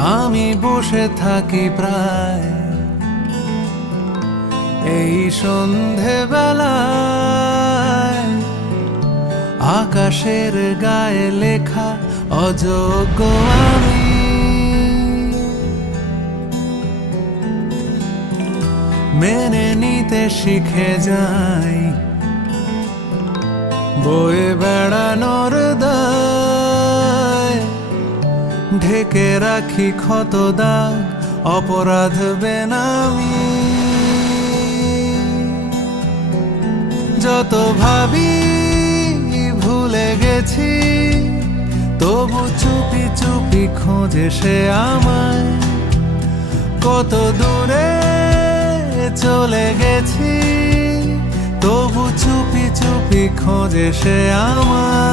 আমি বসে থাকি প্রায় এই সন্ধেবেলায়, আকাশের গায়ে লেখা অযোগ্য আমি। মেনে নিতে শিখে যাই বয়ে বেড়ানোর দায়, ঢেকে রাখি ক্ষত দাগ অপরাধ বেনামি। যত ভাবি ভুলে গেছি, তবু চুপি চুপি খোঁজে সে আমায়। কত দূরে চলে গেছি, তবু চুপি চুপি খোঁজে সে আমায়।